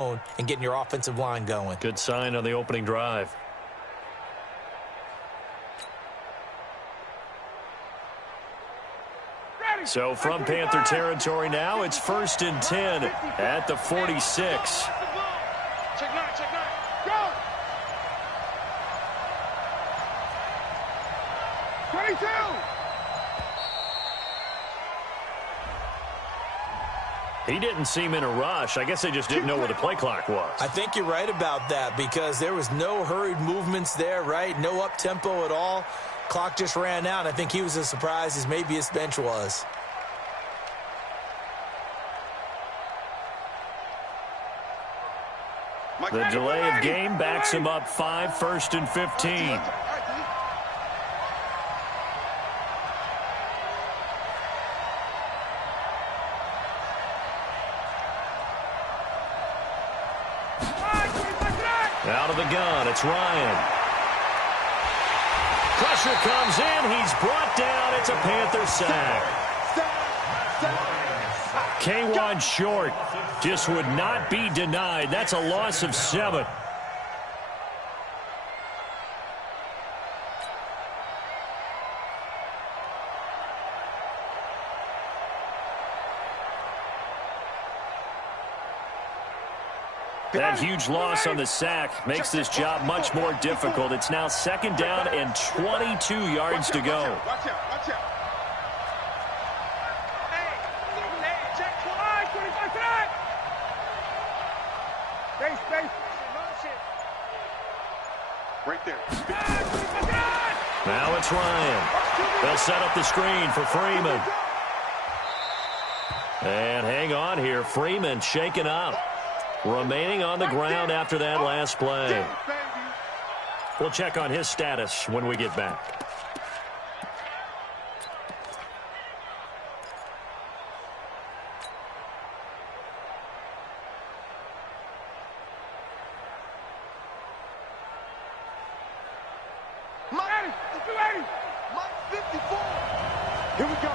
and getting your offensive line going. Good sign on the opening drive. So from Panther territory now, it's 1st and 10 at the 46. Check nine, go! 22! He didn't seem in a rush. I guess they just didn't know where the play clock was. I think you're right about that because there was no hurried movements there, right? No up-tempo at all. Clock just ran out. I think he was as surprised as maybe his bench was. The delay of game backs him up 5, 1st and 15. Out of the gun, it's Ryan. Pressure comes in. He's brought down. It's a Panther sack. K1 short. Just would not be denied. That's a loss of 7. That huge loss on the sack makes this job much more difficult. It's now 2nd down and 22 yards to go. Watch out. Hey, check 25 tonight. Space. Right there. Now it's Ryan. They'll set up the screen for Freeman. And hang on here. Freeman shaken up. Remaining on the ground after that last play. We'll check on his status when we get back. Mike 54. Here we go.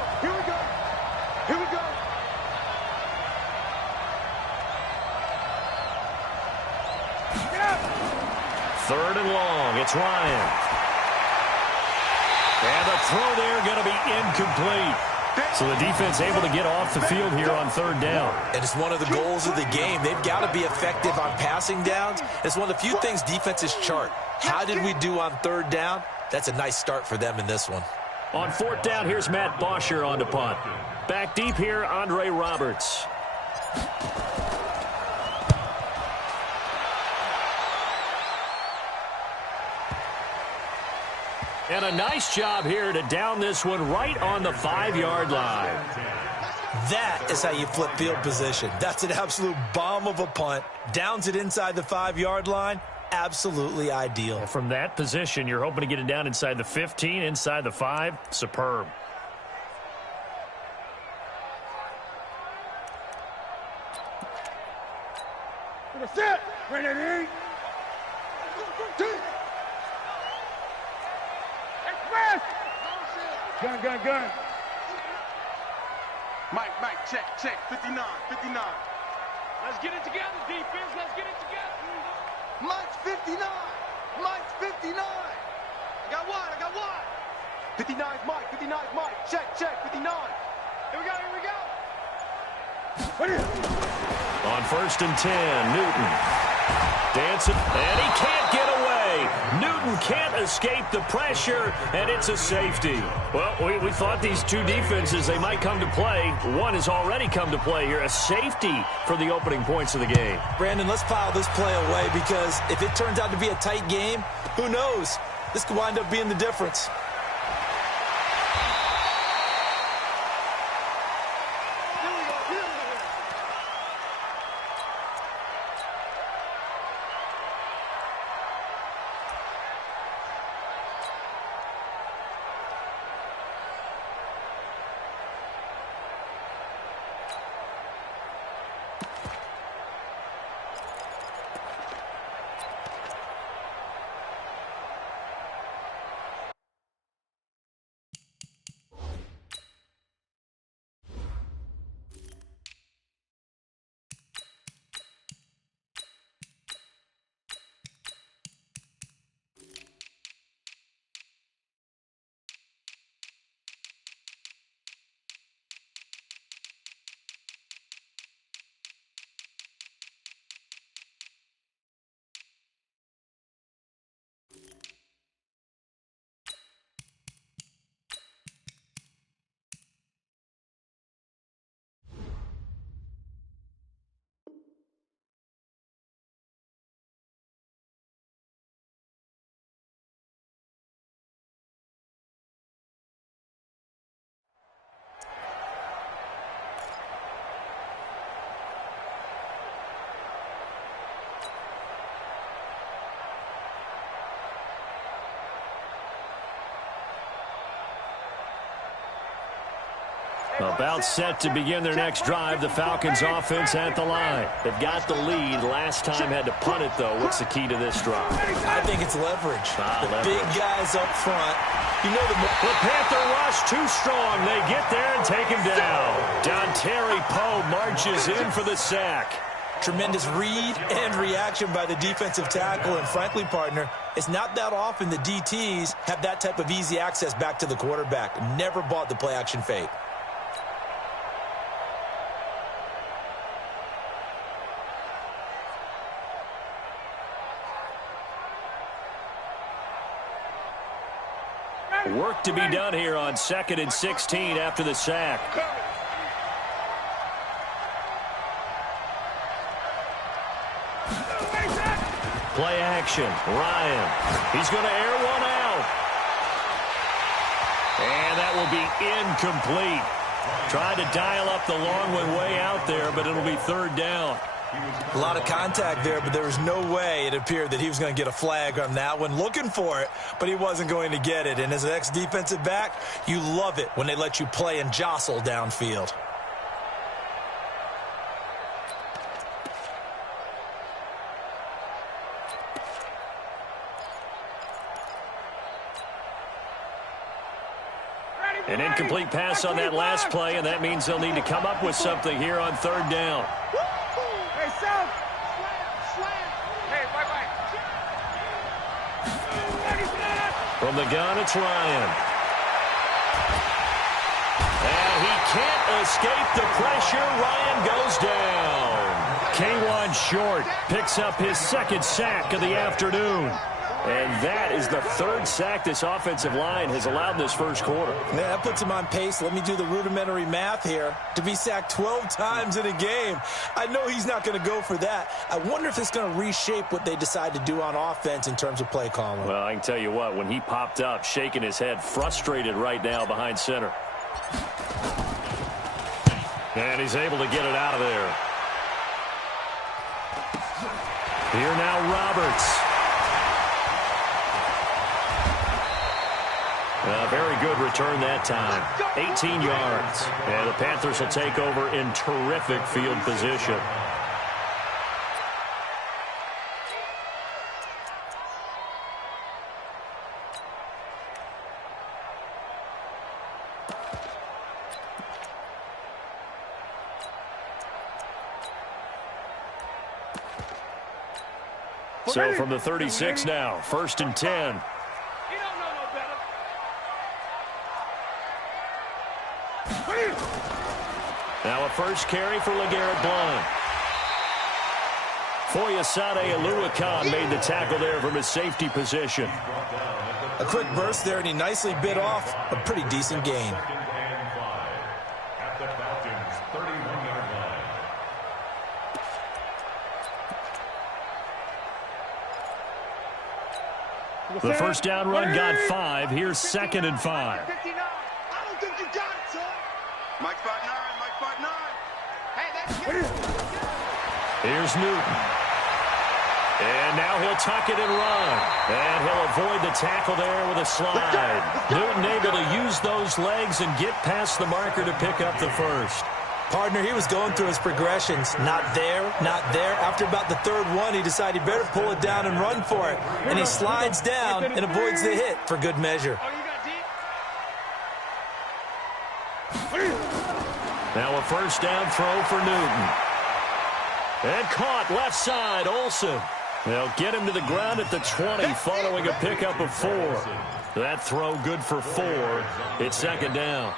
3rd and long. It's Ryan. And the throw there going to be incomplete. So the defense able to get off the field here on 3rd down. And it's one of the goals of the game. They've got to be effective on passing downs. It's one of the few things defenses chart. How did we do on 3rd down? That's a nice start for them in this one. On 4th down, here's Matt Bosher on to punt. Back deep here, Andre Roberts. And a nice job here to down this one right on the 5-yard line. That is how you flip field position. That's an absolute bomb of a punt. Downs it inside the 5-yard line. Absolutely ideal. From that position, you're hoping to get it down inside the 15, inside the 5. Superb. Set. Ready. Gun. Mike, check. 59. Let's get it together, defense. Let's get it together. Mike's 59. I got wide. 59's Mike. Check. 59. Here we go. On 1st and 10, Newton. Dancing, and he can't get away. Newton can't escape the pressure, and it's a safety. Well, we thought these two defenses, they might come to play. One has already come to play here, a safety for the opening points of the game. Brandon, let's file this play away because if it turns out to be a tight game, who knows? This could wind up being the difference. About set to begin their next drive. The Falcons offense at the line. They've got the lead. Last time had to punt it, though. What's the key to this drive? I think it's leverage. The big guys up front. You know the Panther rush too strong. They get there and take him down. Dontari Poe marches in for the sack. Tremendous read and reaction by the defensive tackle. And frankly, partner, it's not that often the DTs have that type of easy access back to the quarterback. Never bought the play-action fake. Work to be done here on 2nd and 16 after the sack. Play action. Ryan. He's going to air one out. And that will be incomplete. Tried to dial up the long one way out there, but it'll be 3rd down. A lot of contact there, but there was no way it appeared that he was going to get a flag on that one. Looking for it, but he wasn't going to get it. And as an ex-defensive back, you love it when they let you play and jostle downfield. An incomplete pass on that last play, and that means they'll need to come up with something here on 3rd down. Hey, Sam! Slam! Hey, bye-bye. From the gun, it's Ryan. And he can't escape the pressure. Ryan goes down. K'Wan Short picks up his 2nd sack of the afternoon. And that is the 3rd sack this offensive line has allowed this first quarter. Yeah, that puts him on pace. Let me do the rudimentary math here. To be sacked 12 times in a game, I know he's not going to go for that. I wonder if it's going to reshape what they decide to do on offense in terms of play calling. Well, I can tell you what, when he popped up, shaking his head, frustrated right now behind center. And he's able to get it out of there. Here now, Roberts. A very good return that time. 18 yards. And the Panthers will take over in terrific field position. So from the 36 now, 1st and 10. Now a first carry for LeGarrette Blount. Foyesade Oluwakan made the tackle there from his safety position. A quick burst there, and he nicely bit off a pretty decent gain. The first down run got 5. Here's 2nd and 5. I don't think you got it, son. Mike 5-9, Mike 5-9. Hey, that's Here's Newton. And now he'll tuck it and run. And he'll avoid the tackle there with a slide. Newton able to use those legs and get past the marker to pick up the first. Partner, he was going through his progressions. Not there, not there. After about the 3rd one, he decided he better pull it down and run for it. And he slides down and avoids the hit for good measure. Now a first down throw for Newton. And caught left side, Olsen. They'll get him to the ground at the 20 following a pickup of 4. That throw good for 4. It's 2nd down.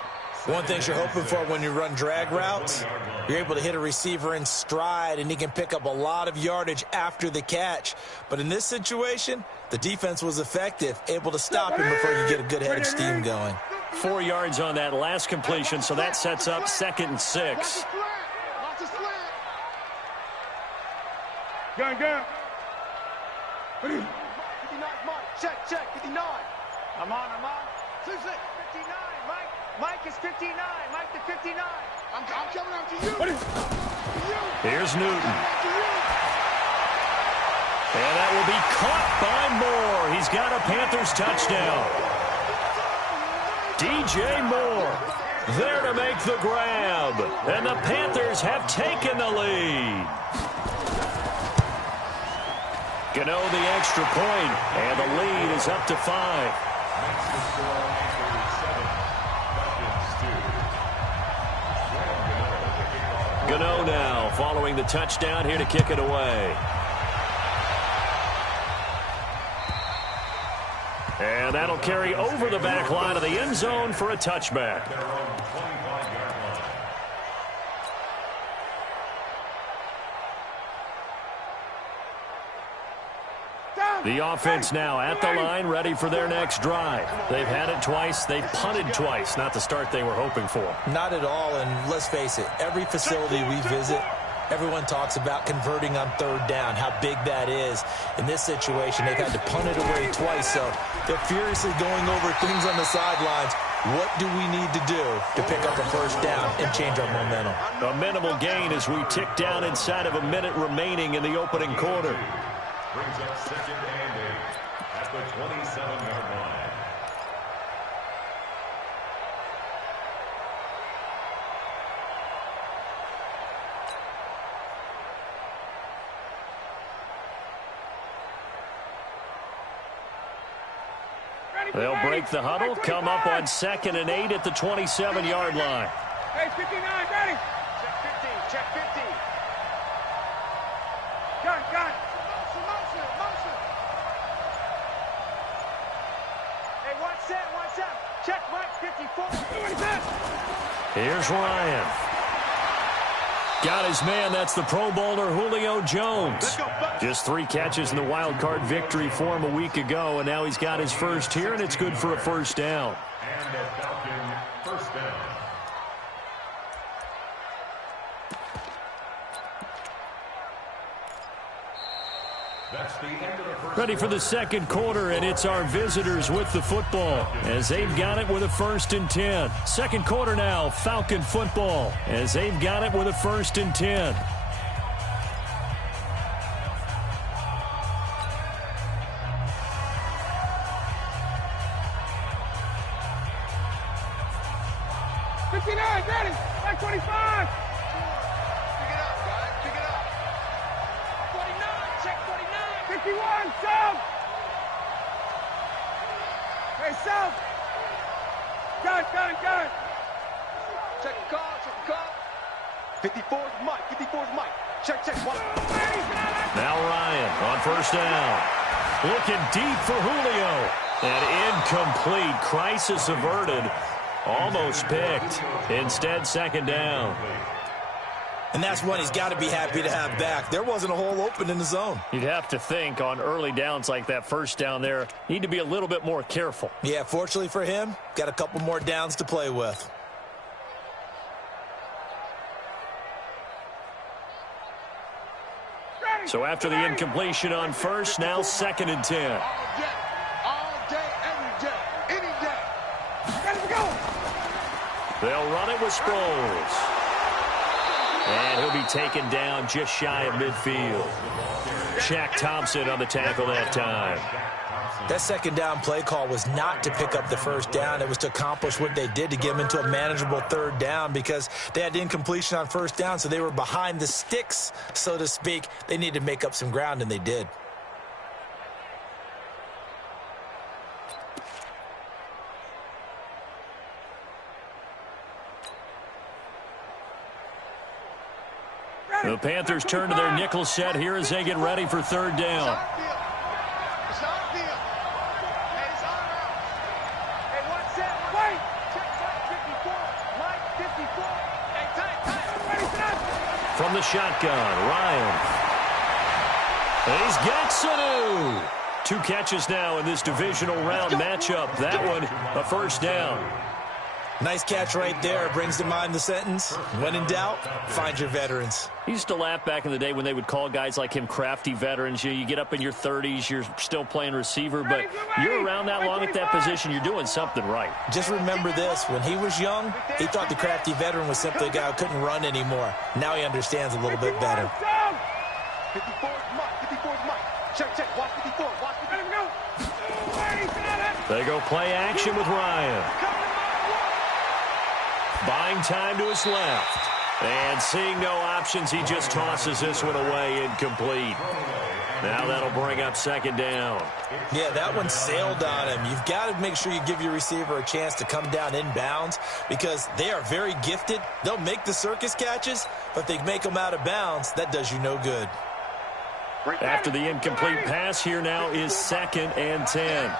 One thing you're hoping for when you run drag routes, you're able to hit a receiver in stride, and he can pick up a lot of yardage after the catch. But in this situation, the defense was effective, able to stop him before you get a good head of steam going. 4 yards on that last completion, so that sets up 2nd and 6. Gun. 59, Mike. Check, 59. I'm on. 59, Mike is 59. Mike to 59. I'm coming out to you. Here's Newton. And that will be caught by Moore. He's got a Panthers touchdown. DJ Moore. there to make the grab. And the Panthers have taken the lead. Gano the extra point, and the lead is up to 5. Gano now following the touchdown here to kick it away. And that'll carry over the back line of the end zone for a touchback. The offense now at the line, ready for their next drive. They've had it twice. They've punted twice. Not the start they were hoping for. Not at all, and let's face it, every facility we visit, everyone talks about converting on third down, how big that is. In this situation, they've had to punt it away twice, so they're furiously going over things on the sidelines. What do we need to do to pick up a first down and change our momentum? A minimal gain as we tick down inside of a minute remaining in the opening quarter. Brings up 2nd and 8 at the 27-yard line. They'll break the huddle, come up on 2nd and 8 at the 27-yard line. Hey, 59, ready. Check 15, check 15. Gun. Motion. Hey, one set. Check Mike, 54. Here's Ryan. Got his man. That's the Pro Bowler Julio Jones. Just 3 catches in the wild card victory for him a week ago, and now he's got his first here, and it's good for a first down. And the Falcon first down. Ready for the second quarter, and it's our visitors with the football as they've got it with a 1st and 10. Second quarter now, Falcon football as they've got it with a 1st and 10. Ready, back 25. Pick it up. 49, check 49. 51, south. Hey, south. Gun. Check the call. 54's Mike. Check. Now Ryan on first down. Looking deep for Julio. And incomplete. Crisis averted. Almost picked. Instead, 2nd down. And that's one he's got to be happy to have back. There wasn't a hole open in the zone. You'd have to think on early downs like that first down there, need to be a little bit more careful. Yeah, fortunately for him, got a couple more downs to play with. So after the incompletion on first, now 2nd and 10. All day, every day, any day. Let's go. They'll run it with Sproles. And he'll be taken down just shy of midfield. Shaq Thompson on the tackle that time. That 2nd down play call was not to pick up the first down. It was to accomplish what they did to get them into a manageable 3rd down because they had incompletion on first down, so they were behind the sticks, so to speak. They needed to make up some ground, and they did. The Panthers turn to their nickel set here as they get ready for 3rd down. From the shotgun, Ryan. And he's got Sanu. 2 catches now in this divisional round matchup. That one, a first down. Nice catch right there. Brings to mind the sentence, when in doubt, find your veterans. He used to laugh back in the day when they would call guys like him crafty veterans. You get up in your 30s, you're still playing receiver, but you're around that long at that position, you're doing something right. Just remember this. When he was young, he thought the crafty veteran was simply a guy who couldn't run anymore. Now he understands a little bit better. 54's Mike. Check. Watch 54. Watch 54. They go play action with Ryan. Buying time to his left. And seeing no options, he just tosses this one away incomplete. Now that'll bring up second down. Yeah, that one sailed on him. You've got to make sure you give your receiver a chance to come down inbounds because they are very gifted. They'll make the circus catches, but if they make them out of bounds, that does you no good. After the incomplete pass, here now is 2nd and 10.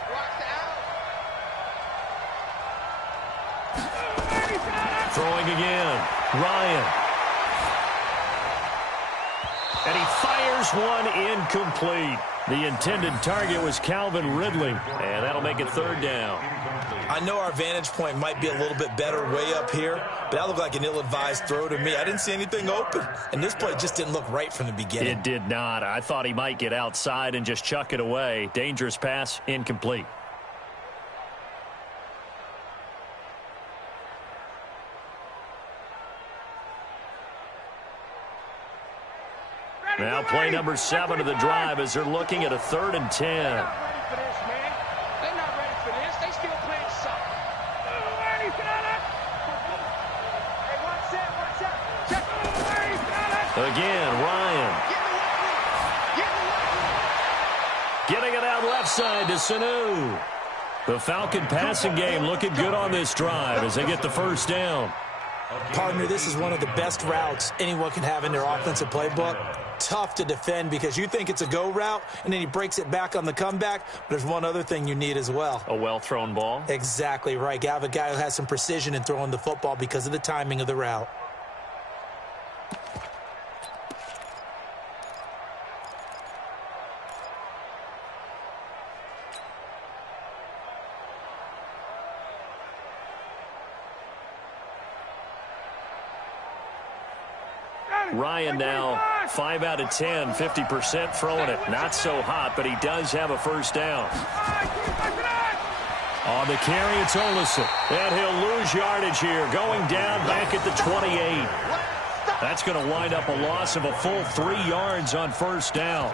Throwing again. Ryan. And he fires one incomplete. The intended target was Calvin Ridley, and that'll make it 3rd down. I know our vantage point might be a little bit better way up here, but that looked like an ill-advised throw to me. I didn't see anything open, and this play just didn't look right from the beginning. It did not. I thought he might get outside and just chuck it away. Dangerous pass, incomplete. Now play number 7 of the drive as they're looking at a 3rd and 10. They're not ready for this, man. They're not ready for this. They still playing soccer. Hey, watch out. Check. Again, Ryan. Getting it out left side to Sanu. The Falcon passing game looking good on this drive as they get the 1st down. Partner, this is one of the best routes anyone can have in their offensive playbook. Tough to defend because you think it's a go route, and then he breaks it back on the comeback. But there's one other thing you need as well. A well-thrown ball? Exactly right. You have a guy who has some precision in throwing the football because of the timing of the route. Ryan now 5 out of 10, 50% throwing it. Not so hot, but he does have a 1st down. On the carry, it's Olsen. And he'll lose yardage here, going down back at the 28. That's going to wind up a loss of a full 3 yards on 1st down.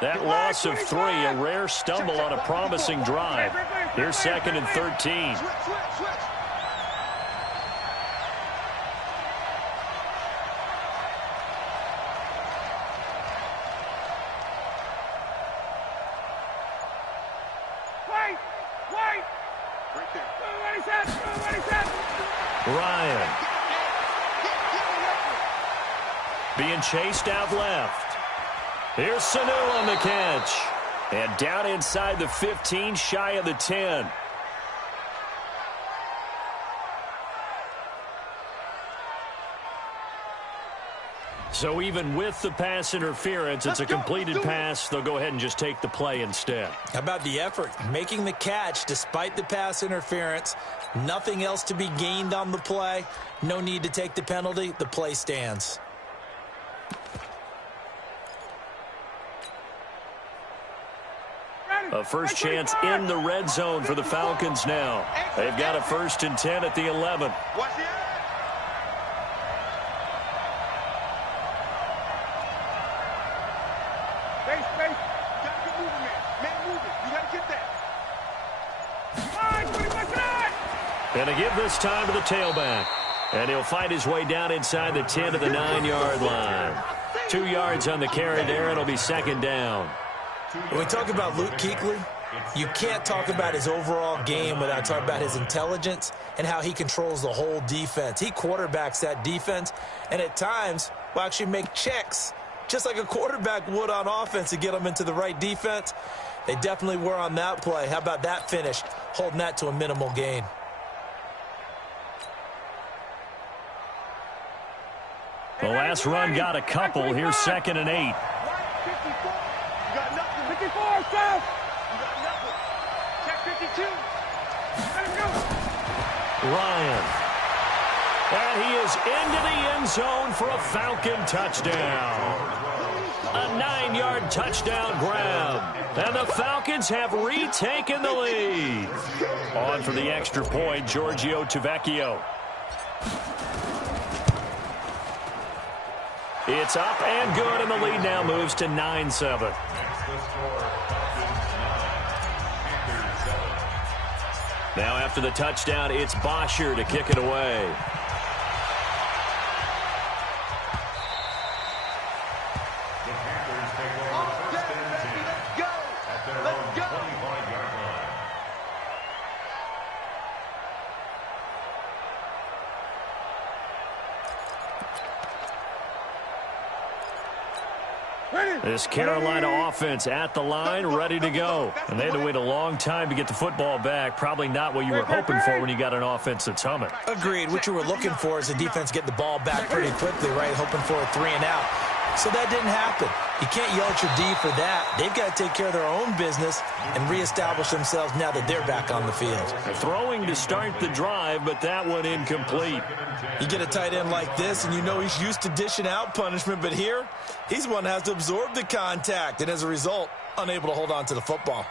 That loss of 3, a rare stumble on a promising drive. Here's 2nd and 13. Ryan. Being chased out left. Here's Sanu on the catch. And down inside the 15, shy of the 10. So even with the pass interference, it's a completed pass. They'll go ahead and just take the play instead. How about the effort? Making the catch despite the pass interference. Nothing else to be gained on the play. No need to take the penalty. The play stands. A first chance in the red zone for the Falcons now. They've got a 1st and 10 at the 11. Gonna give this time to the tailback. And he'll fight his way down inside the 10 to the 9-yard line. 2 yards on the carry there. It'll be 2nd down. When we talk about Luke Kuechly, you can't talk about his overall game without talking about his intelligence and how he controls the whole defense. He quarterbacks that defense, and at times will actually make checks, just like a quarterback would on offense to get them into the right defense. They definitely were on that play. How about that finish, holding that to a minimal gain? The last run got a couple. Here's 2nd and 8. Ryan. And he is into the end zone for a Falcon touchdown. A 9-yard touchdown grab. And the Falcons have retaken the lead. On for the extra point, Giorgio Tavecchio. It's up and good, and the lead now moves to 9-7. Now after the touchdown, it's Bosher to kick it away. This Carolina offense at the line, ready to go. And they had to wait a long time to get the football back. Probably not what you were hoping for when you got an offense that's humming. Agreed. What you were looking for is the defense getting the ball back pretty quickly, right? Hoping for a 3-and-out. So that didn't happen. You can't yell at your D for that. They've got to take care of their own business and reestablish themselves now that they're back on the field. Throwing to start the drive, but that one incomplete. You get a tight end like this, and you know he's used to dishing out punishment, but here, he's one that has to absorb the contact, and as a result, unable to hold on to the football.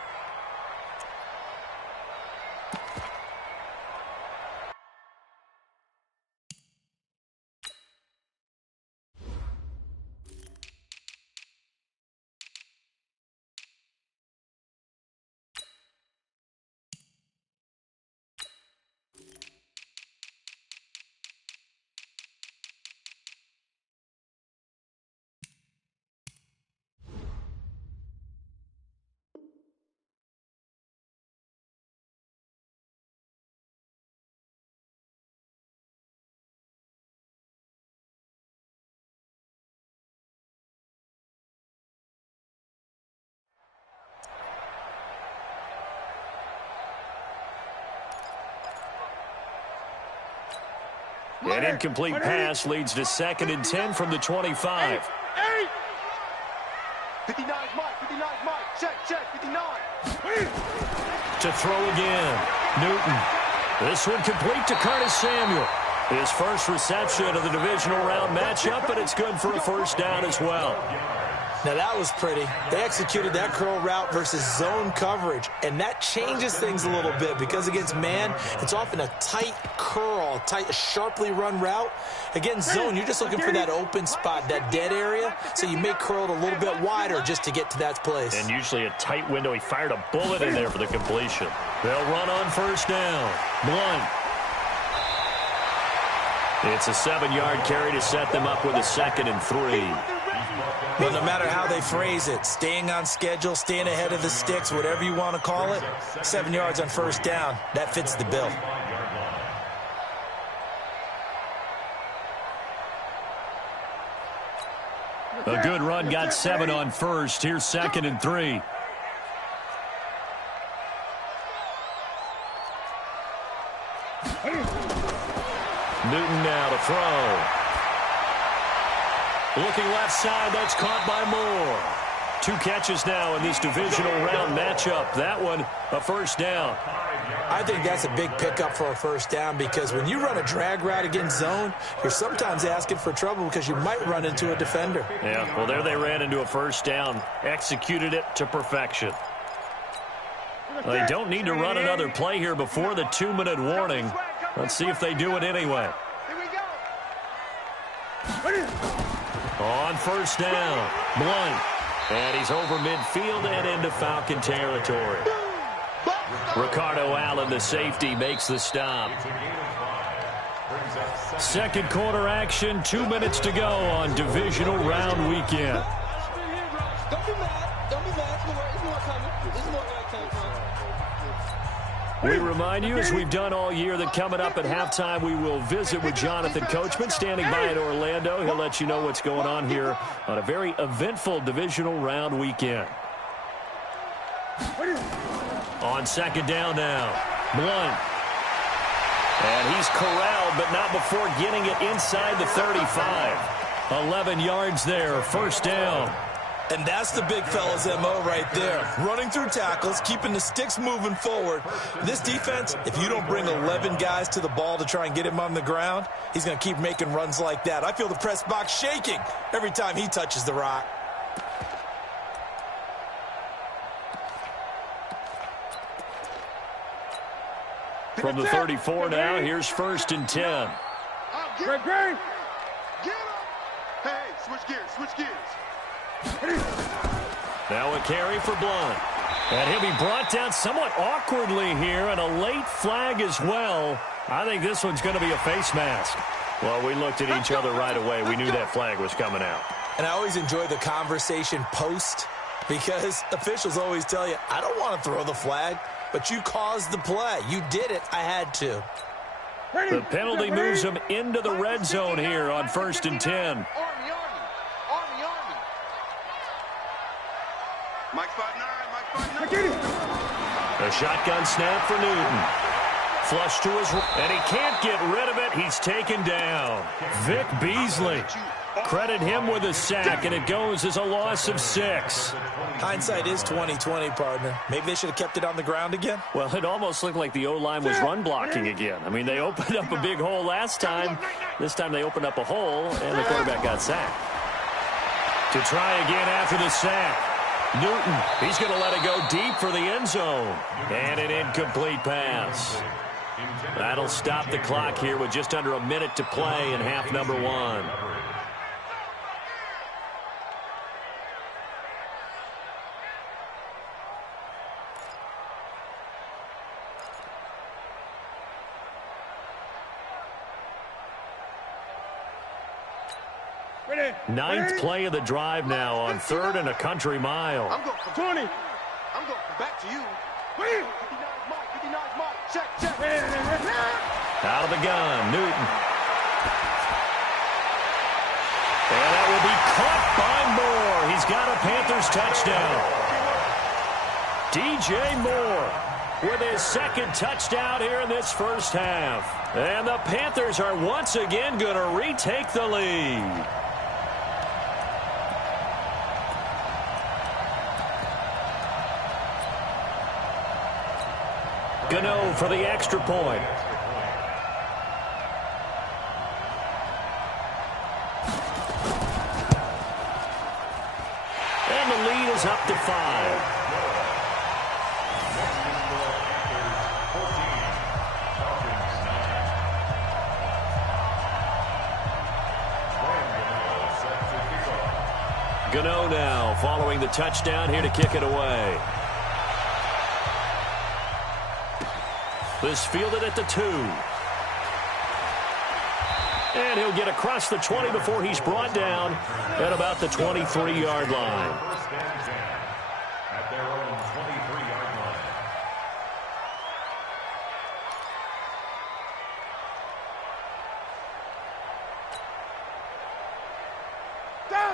An incomplete pass leads to 2nd and 10 from the 25. 59, Mike. 59, Mike. Check. 59. To throw again. Newton. This one complete to Curtis Samuel. His first reception of the divisional round matchup, but it's good for a first down as well. Now that was pretty. They executed that curl route versus zone coverage, and that changes things a little bit because against man, it's often a tight curl, a sharply run route. Against zone, you're just looking for that open spot, that dead area, so you may curl it a little bit wider just to get to that place. And usually a tight window. He fired a bullet in there for the completion. They'll run on first down. Blunt. It's a 7-yard carry to set them up with a 2nd and 3. Well, no matter how they phrase it, staying on schedule, staying ahead of the sticks, whatever you want to call it, 7 yards on first down, that fits the bill. A good run, got 7 on first. Here's 2nd and 3. Newton now to throw. Looking left side, that's caught by Moore. 2 catches now in this divisional round matchup. That one, a first down. I think that's a big pickup for a first down because when you run a drag route against zone, you're sometimes asking for trouble because you might run into a defender. Yeah, well, there they ran into a first down. Executed it to perfection. They don't need to run another play here before the 2-minute warning. Let's see if they do it anyway. On first down, Blunt. And he's over midfield and into Falcon territory. Ricardo Allen, the safety, makes the stop. Second quarter action, 2 minutes to go on divisional round weekend. Don't be mad. Don't be mad. It's more coming. It's more coming. We remind you, as we've done all year, that coming up at halftime, we will visit with Jonathan Coachman, standing by in Orlando. He'll let you know what's going on here on a very eventful divisional round weekend. On second down now, Blunt. And he's corralled, but not before getting it inside the 35. 11 yards there, first down. And that's the big fella's MO right there. Running through tackles, keeping the sticks moving forward. This defense, if you don't bring 11 guys to the ball to try and get him on the ground, he's going to keep making runs like that. I feel the press box shaking every time he touches the rock. From the 34 now, here's 1st and 10. Get him! Hey, switch gears, switch gears. Now a carry for Blunt. And he'll be brought down somewhat awkwardly here, and a late flag as well. I think this one's going to be a face mask. Well, we looked at each other right away. We knew that flag was coming out. And I always enjoy the conversation post, because officials always tell you, I don't want to throw the flag, but you caused the play. You did it. I had to. The penalty moves them into the red zone here on 1st and 10. Army. Mike 5'9", A shotgun snap for Newton. Flush to his right, and he can't get rid of it. He's taken down. Vic Beasley. Credit him with a sack, and it goes as a loss of 6. Hindsight is 20/20, partner. Maybe they should have kept it on the ground again. Well, it almost looked like the O-line was run blocking again. I mean, they opened up a big hole last time. This time they opened up a hole, and the quarterback got sacked. To try again after the sack. Newton, he's going to let it go deep for the end zone. And an incomplete pass. That'll stop the clock here with just under a minute to play in half number 1. Ninth play of the drive now on 3rd and a country mile. I'm going for 20. I'm going back to you. 59 Mike. Check. Out of the gun, Newton. And that will be caught by Moore. He's got a Panthers touchdown. DJ Moore with his 2nd touchdown here in this first half. And the Panthers are once again going to retake the lead. Gano for the extra point. And the lead is up to 5. Gano now following the touchdown here to kick it away. This fielded at the 2. And he'll get across the 20 before he's brought down at about the 23-yard line. At their own 23-yard line.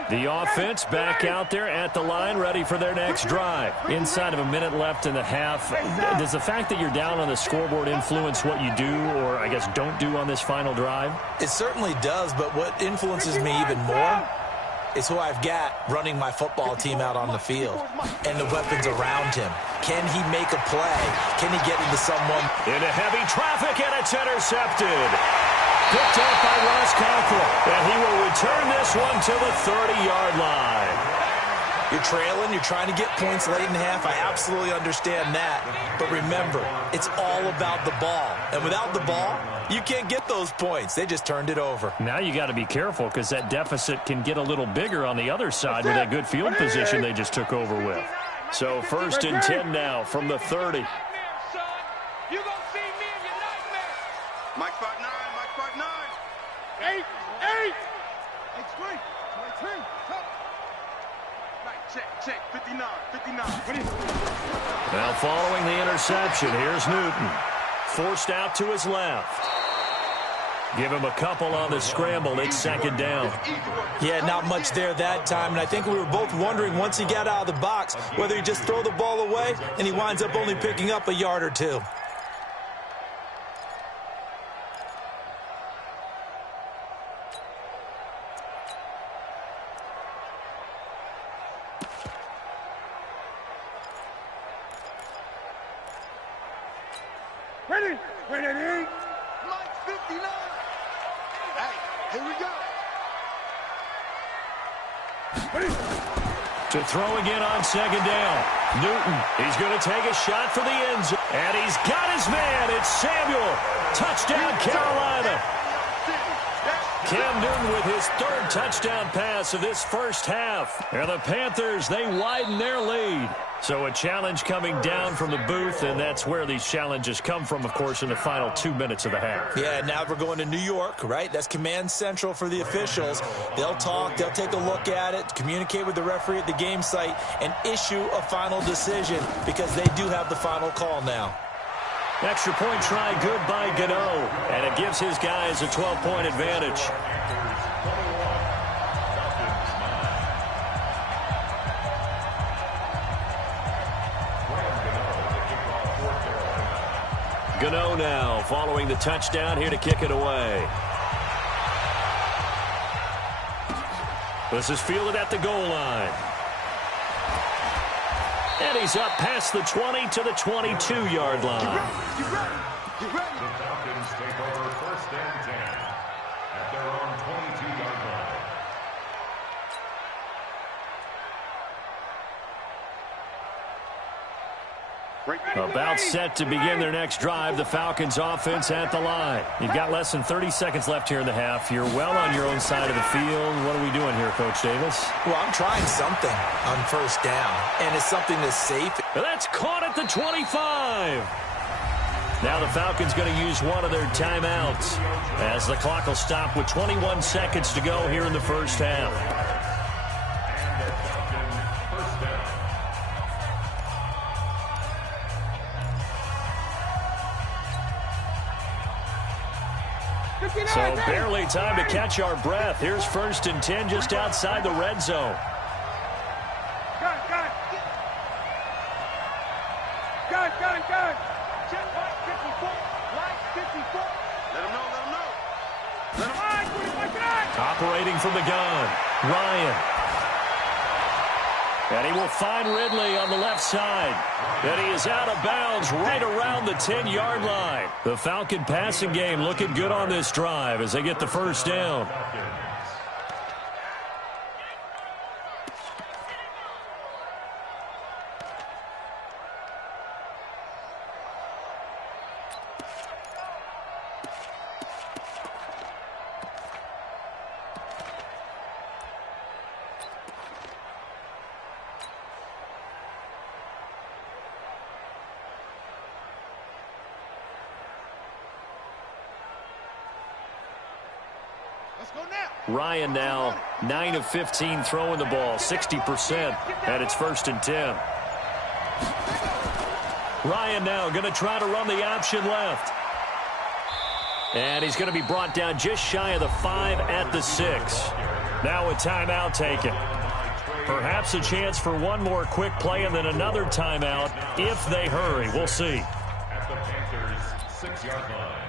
The offense back out there at the line, ready for their next drive. Inside of a minute left in the half, does the fact that you're down on the scoreboard influence what you do, or I guess don't do on this final drive? It certainly does, but what influences me even more is who I've got running my football team out on the field and the weapons around him. Can he make a play? Can he get into someone? Into heavy traffic, and it's intercepted. Picked up by Ross Cockrell, and he will return this one to the 30-yard line. You're trailing, you're trying to get points late in the half. I absolutely understand that. But remember, it's all about the ball. And without the ball, you can't get those points. They just turned it over. Now you got to be careful because that deficit can get a little bigger on the other side with that good field position they just took over with. So 1st and 10 now from the 30. You gonna see me in your nightmare. Mike 5'9", Mike 5'9". 8. 8-3. 22. Right, check. 59. Now following the interception, here's Newton. Forced out to his left. Give him a couple on the scramble. It's 2nd down. Yeah, not much there that time. And I think we were both wondering once he got out of the box whether he just throw the ball away and he winds up only picking up a yard or 2. Ready. Mike 59. Hey, here we go. To throw again on second down. Newton, he's going to take a shot for the end zone. And he's got his man. It's Samuel. Touchdown, Carolina. Cam Newton with his third touchdown pass of this first half. And the Panthers, they widen their lead. So a challenge coming down from the booth, and that's where these challenges come from, of course, in the final 2 minutes of the half. Yeah, now we're going to New York, right? That's command central for the officials. They'll talk, they'll take a look at it, communicate with the referee at the game site, and issue a final decision because they do have the final call now. Extra point try good by Gano, and it gives his guys a 12-point advantage. Gano now following the touchdown here to kick it away. This is fielded at the goal line. And he's up past the 20 to the 22-yard line. The Falcons take over first and 10 at their own 22-yard line. About set to begin their next drive. The Falcons offense at the line. You've got less than 30 seconds left here in the half. You're well on your own side of the field. What are we doing here, Coach Davis? Well, I'm trying something on first down, and it's something that's safe. That's caught at the 25. Now the Falcons going to use one of their timeouts as the clock will stop with 21 seconds to go here in the first half. So barely time to catch our breath. Here's first and 10 just outside the red zone. Got it. Check line 54. Line 54. Let him know. Operating from the gun, Ryan. And he will find Ridley on the left side. And he is out of bounds right around the 10-yard line. The Falcon passing game looking good on this drive as they get the first down. Ryan now 9 of 15 throwing the ball, 60%, and it's first and 10. Ryan now going to try to run the option left. And he's going to be brought down just shy of the 5 at the 6. Now a timeout taken. Perhaps a chance for one more quick play and then another timeout if they hurry. We'll see. At the Panthers' 6-yard line.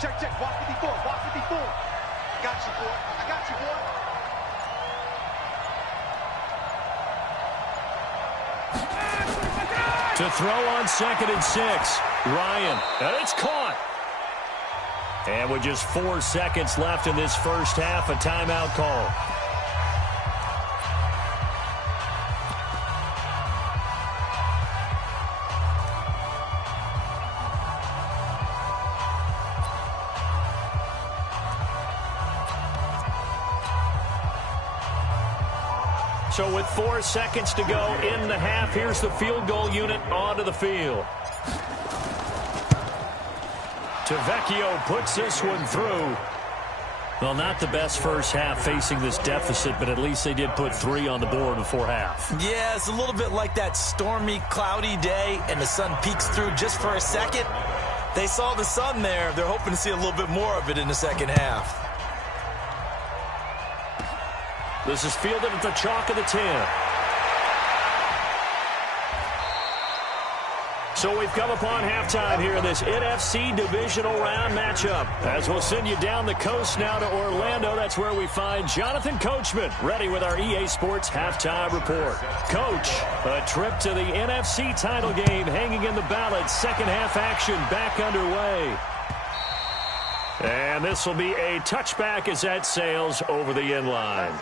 Check, block 54, block 54. I got you, boy. To throw on 2nd and 6. Ryan, and it's caught. And with just 4 seconds left in this first half, a timeout call. So with 4 seconds to go in the half, here's the field goal unit onto the field. Tavecchio puts this one through. Well, not the best first half facing this deficit, but at least they did put 3 on the board before half. Yeah, it's a little bit like that stormy, cloudy day, and the sun peeks through just for a second. They saw the sun there. They're hoping to see a little bit more of it in the second half. This is fielded at the chalk of the 10. So we've come upon halftime here in this NFC divisional round matchup. As we'll send you down the coast now to Orlando, that's where we find Jonathan Coachman ready with our EA Sports halftime report. Coach, a trip to the NFC title game hanging in the balance. Second half action back underway. And this will be a touchback as that sails over the end line.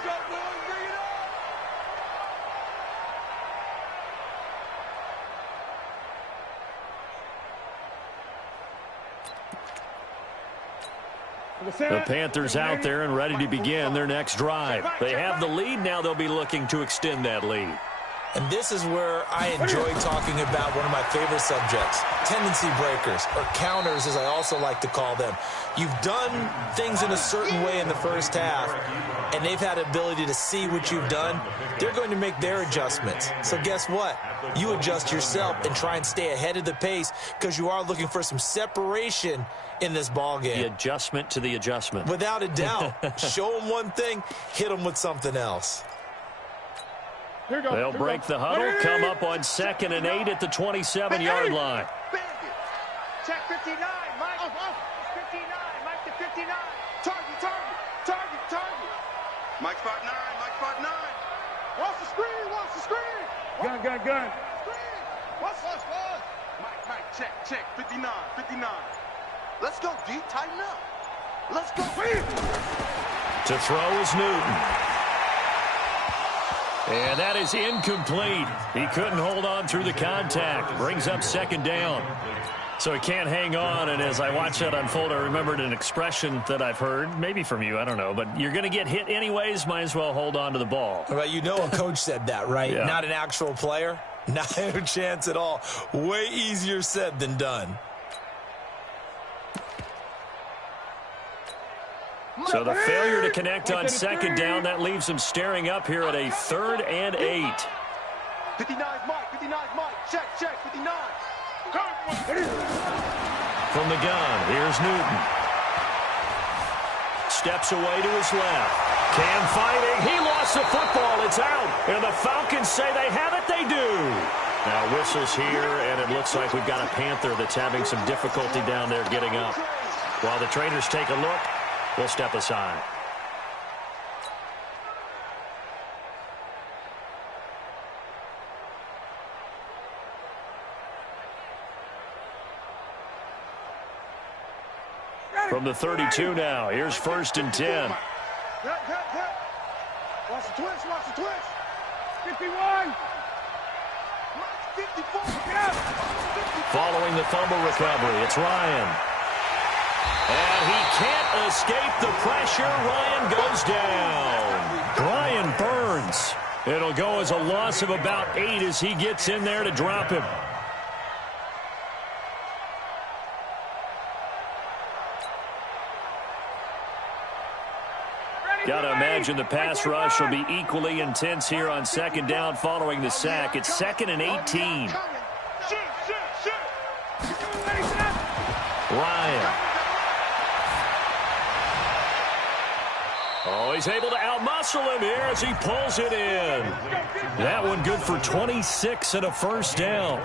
The Panthers out there and ready to begin their next drive. They have the lead. Now they'll be looking to extend that lead. And this is where I enjoy talking about one of my favorite subjects, tendency breakers, or counters as I also like to call them. You've done things in a certain way in the first half, and they've had ability to see what you've done. They're going to make their adjustments. So guess what? You adjust yourself and try and stay ahead of the pace because you are looking for some separation in this ball game. The adjustment to the adjustment. Without a doubt. Show them one thing, hit them with something else. They'll break the huddle, come up on 2nd and 8 at the 27-yard line. Check 59, Mike. 59, Mike to 59. Target. Mike spot 9, Watch the screen. Gun. Screen. Watch. Mike, check. 59. Let's go, D. Tighten up. Let's go. To throw is Newton. And that is incomplete. He couldn't hold on through the contact. Brings up 2nd down. So he can't hang on, and as I watch that unfold, I remembered an expression that I've heard, maybe from you, I don't know, but you're going to get hit anyways, might as well hold on to the ball. Well, you know a coach said that, right? Yeah. Not an actual player. Not a chance at all. Way easier said than done. So the failure to connect on 2nd down, that leaves him staring up here at a 3rd and 8. 59 Mike. Check, 59. From the gun, here's Newton. Steps away to his left. Cam fighting. He lost the football. It's out. And the Falcons say they have it. They do. Now whistles here, and it looks like we've got a Panther that's having some difficulty down there getting up. While the trainers take a look, we'll step aside. From the 32 now, here's 1st and 10. Watch the twist. 51. 54. Following the fumble recovery, it's Ryan. And he can't escape the pressure. Ryan goes down. Brian Burns. It'll go as a loss of about 8 as he gets in there to drop him. Got to imagine the pass rush will be equally intense here on 2nd down following the sack. It's 2nd and 18. Ryan. Oh, he's able to outmuscle him here as he pulls it in. That one good for 26 and a 1st down.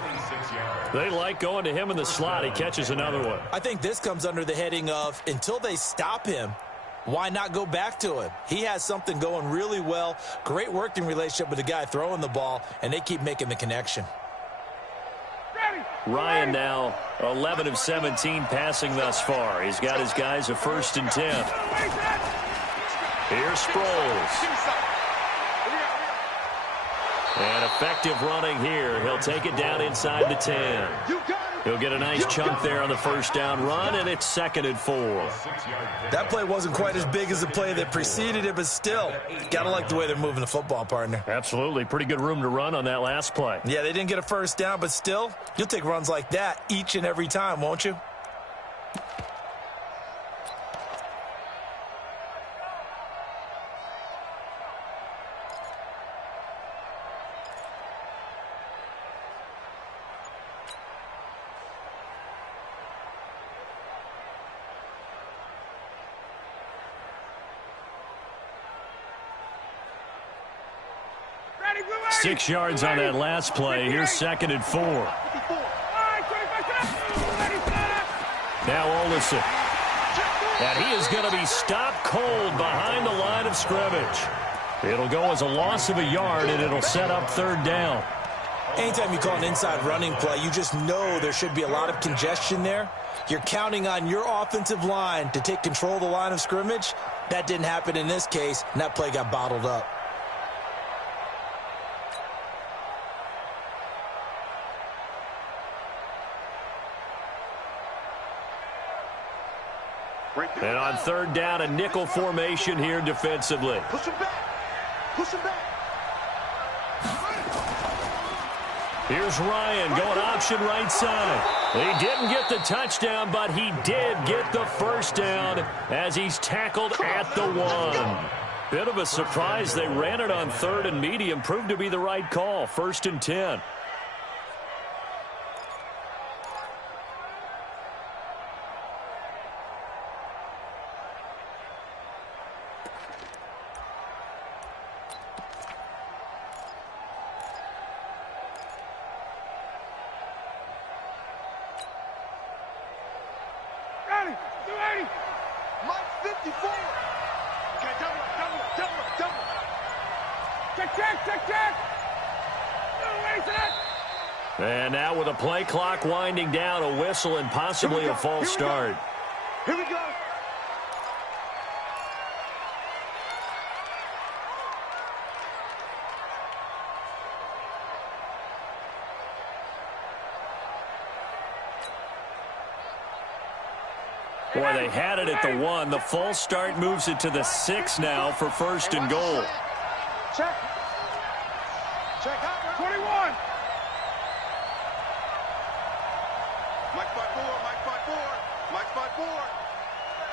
They like going to him in the slot. He catches another one. I think this comes under the heading of until they stop him, why not go back to him? He has something going really well. Great working relationship with the guy throwing the ball, and they keep making the connection. Ryan now 11 of 17 passing thus far. He's got his guys a 1st and 10. Here's Sproles. And effective running here. He'll take it down inside the 10. He'll get a nice chunk there on the 1st down run, and it's 2nd and 4. That play wasn't quite as big as the play that preceded it, but still, got to like the way they're moving the football, partner. Absolutely. Pretty good room to run on that last play. Yeah, they didn't get a 1st down, but still, you'll take runs like that each and every time, won't you? Ready, 6 yards on that last play. Here's 2nd and 4. Now Olsen. And he is going to be stopped cold behind the line of scrimmage. It'll go as a loss of a yard, and it'll set up third down. Anytime you call an inside running play, you just know there should be a lot of congestion there. You're counting on your offensive line to take control of the line of scrimmage. That didn't happen in this case, and that play got bottled up. And on third down, a nickel formation here defensively. Push him back. Push him back. Here's Ryan going option right side. He didn't get the touchdown, but he did get the first down as he's tackled at the 1. Bit of a surprise. They ran it on third and medium. Proved to be the right call. 1st and 10. And now with a play clock winding down, a whistle and possibly a false start. Here we go. Boy, they had it at the 1. The false start moves it to the 6 now for 1st and goal. Check. Check out. 21. Mike spot 4. Mike spot 4. Mike spot 4.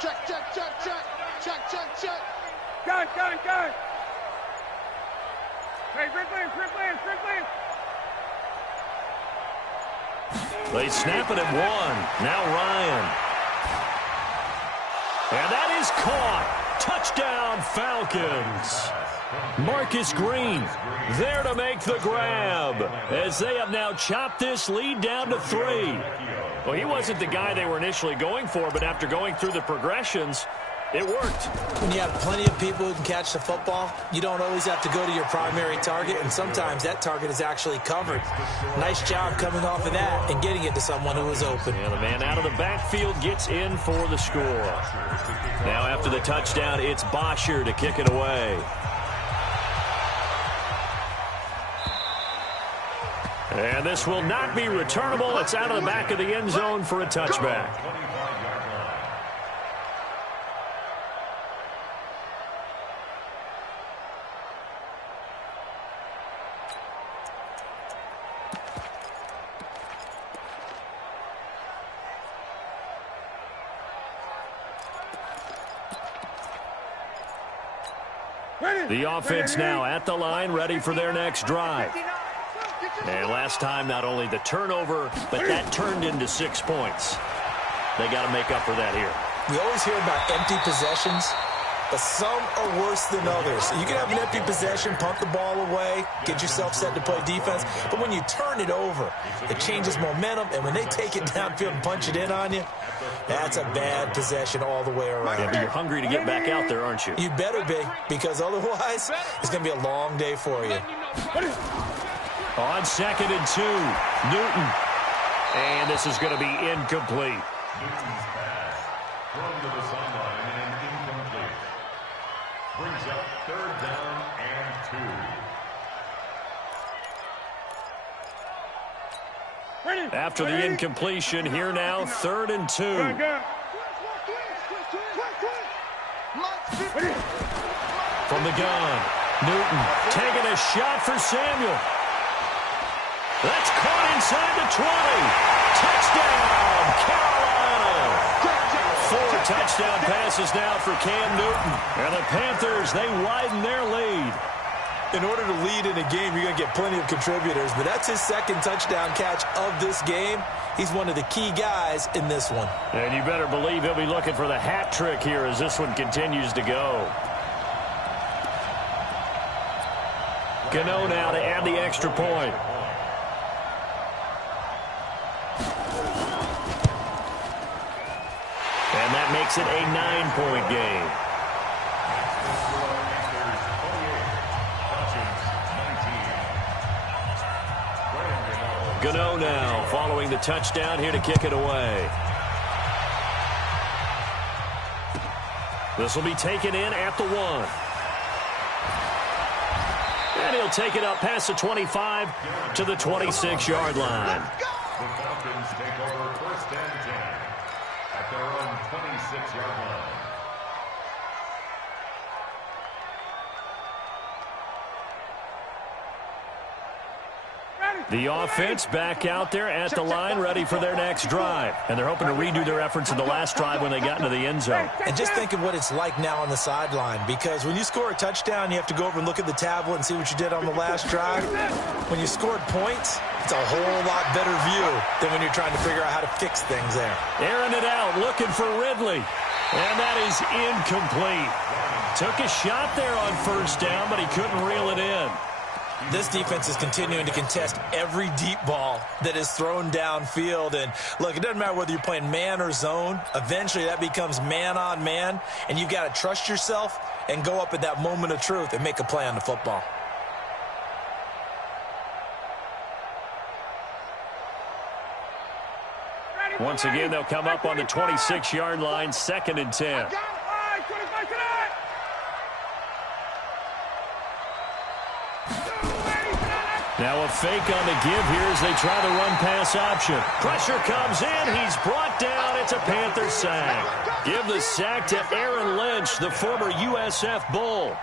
Check, check, check, check. Check, check, check. Got it. Hey, Strickland. They snap it at 1. Now Ryan. And that is caught. Touchdown, Falcons. Marcus Green there to make the grab as they have now chopped this lead down to 3. Well, he wasn't the guy they were initially going for, but after going through the progressions, it worked. When you have plenty of people who can catch the football, you don't always have to go to your primary target, and sometimes that target is actually covered. Nice job coming off of that and getting it to someone who was open. And the man out of the backfield gets in for the score. Now after the touchdown, it's Bosher to kick it away. And this will not be returnable. It's out of the back of the end zone for a touchback. The offense now at the line, ready for their next drive. And last time, not only the turnover, but that turned into 6 points. They got to make up for that here. We always hear about empty possessions, but some are worse than others. You can have an empty possession, punt the ball away, get yourself set to play defense, but when you turn it over, it changes momentum, and when they take it downfield and punch it in on you, that's a bad possession all the way around. Yeah, but you're hungry to get back out there, aren't you? You better be, because otherwise, it's going to be a long day for you. On 2nd and 2, Newton. And this is going to be incomplete. Newton's pass thrown to the sideline and incomplete. Brings up 3rd down and 2. After the incompletion, here now, 3rd and 2. From the gun, Newton taking a shot for Samuel. That's caught inside the 20. Touchdown, Carolina. 4 touchdown passes now for Cam Newton. And the Panthers, they widen their lead. In order to lead in a game, you're going to get plenty of contributors, but that's his 2nd touchdown catch of this game. He's one of the key guys in this one. And you better believe he'll be looking for the hat trick here as this one continues to go. Gano now to add the extra point. that makes it a 9-point game. Gano now following the touchdown here to kick it away. This will be taken in at the 1. And he'll take it up past the 25 to the 26-yard line. The Falcons take over first and 10 at their own 26-yard line. The offense back out there at the line, ready for their next drive. And they're hoping to redo their efforts in the last drive when they got into the end zone. And just think of what it's like now on the sideline, because when you score a touchdown, you have to go over and look at the tablet and see what you did on the last drive. When you scored points, it's a whole lot better view than when you're trying to figure out how to fix things there. Airing it out, looking for Ridley. And that is incomplete. Took a shot there on first down, but he couldn't reel it in. This defense is continuing to contest every deep ball that is thrown downfield. And, look, it doesn't matter whether you're playing man or zone. Eventually, that becomes man-on-man, and you've got to trust yourself and go up at that moment of truth and make a play on the football. Once again, they'll come up on the 26-yard line, 2nd and 10. Now a fake on the give here as they try the run-pass option. Pressure comes in. He's brought down. It's a Panther sack. Give the sack to Aaron Lynch, the former USF Bull.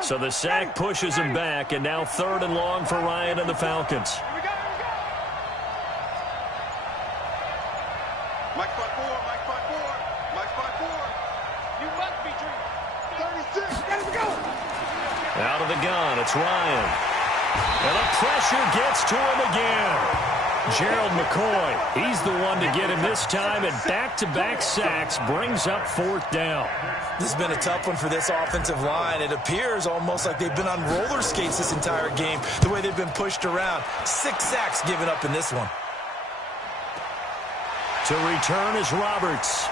So the sack pushes him back, and now 3rd and long for Ryan and the Falcons. Mike front four, Mike front four, Mike front four. You must be dreaming. 36, let us go. Out of the gun, it's Ryan. And the pressure gets to him again. Gerald McCoy, he's the one to get him this time, and back-to-back sacks brings up 4th down. This has been a tough one for this offensive line. It appears almost like they've been on roller skates this entire game, the way they've been pushed around. 6 sacks given up in this one. To return is Roberts.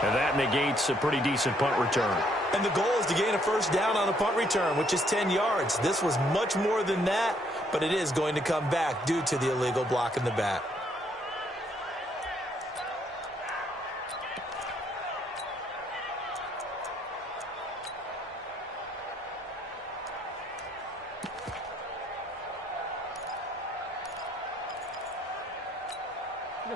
And that negates a pretty decent punt return. And the goal is to gain a first down on a punt return, which is 10 yards. This was much more than that, but it is going to come back due to the illegal block in the back.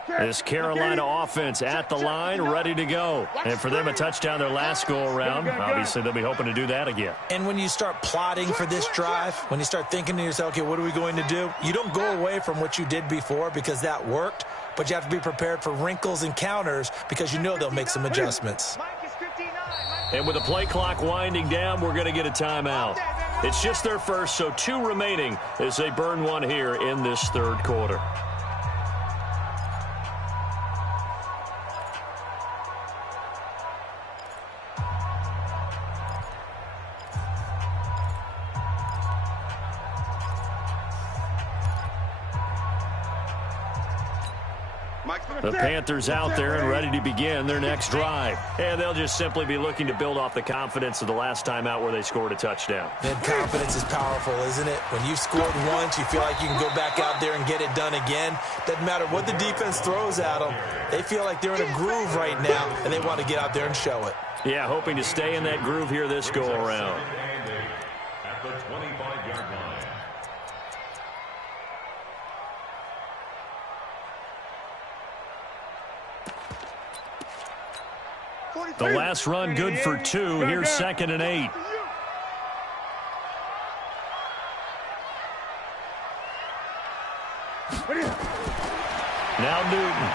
This Carolina offense at the line, ready to go. And for them, a touchdown their last go-around. Obviously, they'll be hoping to do that again. And when you start plotting for this drive, when you start thinking to yourself, okay, what are we going to do? You don't go away from what you did before because that worked, but you have to be prepared for wrinkles and counters because you know they'll make some adjustments. And with the play clock winding down, we're going to get a timeout. It's just their first, so 2 remaining as they burn one here in this 3rd quarter. The Panthers out there and ready to begin their next drive. And they'll just simply be looking to build off the confidence of the last time out where they scored a touchdown. And confidence is powerful, isn't it? When you've scored once, you feel like you can go back out there and get it done again. Doesn't matter what the defense throws at them. They feel like they're in a groove right now, and they want to get out there and show it. Yeah, hoping to stay in that groove here this go-around. At the 25-yard line. The last run good for 2. Here's 2nd and 8. Now Newton.